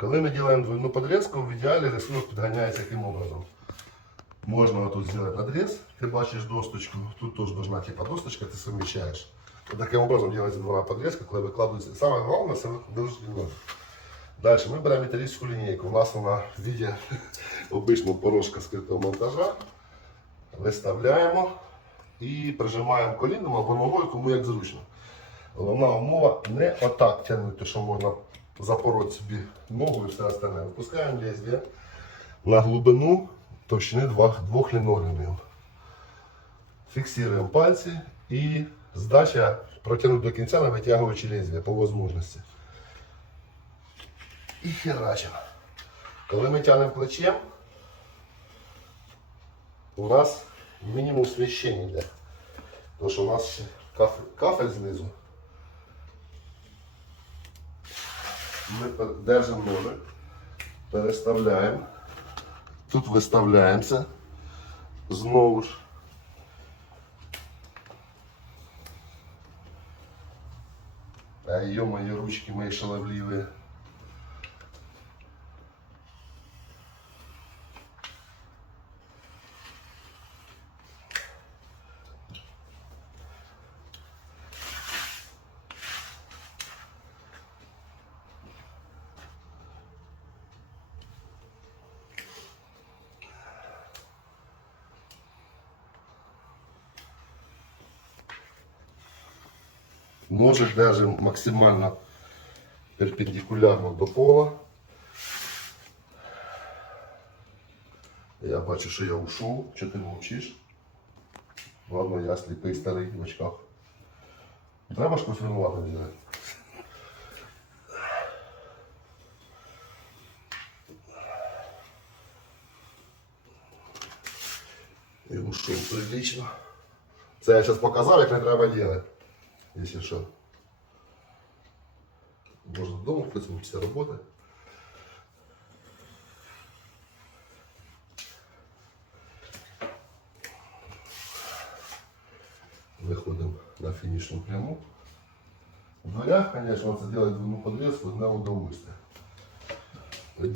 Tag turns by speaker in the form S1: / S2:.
S1: Коли ми робимо двойну подрізку, в ідеалі рисунок підганяється яким образом. Можна тут зробити надріз, ти бачиш досточку, тут теж должна типа досточка, ти. Вот таким образом делается двойная подрезка, коли викладується. Саме головне це викладується нож. Далі ми беремо металічну лінійку. У нас вона в виді обичного порошка скритого монтажа. Виставляємо і прижимаємо коліном або ногою, кому як зручно. Головна умова не отак тягнути, що можна запороти собі ногу і все остальне. Випускаємо лезвие на глибину товщини двох, двох лінолеумів. Фіксуємо пальці і здача протягнути до кінця, не витягуючи лезвие по можливості. І херачимо. Коли ми тягнемо плечем, у нас мінімум сміщення йде. Тому що у нас ще кафель, кафель знизу. Ми пер- держимо ножик, переставляємо. Тут виставляємося. Знову ж. А ё-моё, ручки мої шаловливі. Ножик держим максимально перпендикулярно до пола. Я бачу, що я ушов. Чи ти мовчиш? Ладно, я сліпий старий в очках. Треба ж винувати взяти. І ушов прилично. Це я зараз показав, як не треба робити Якщо що. Можна вдома працювати після роботи. Виходимо на фінішну пряму. В дверях, звісно, це робити двойну подрізку одне удовольствие.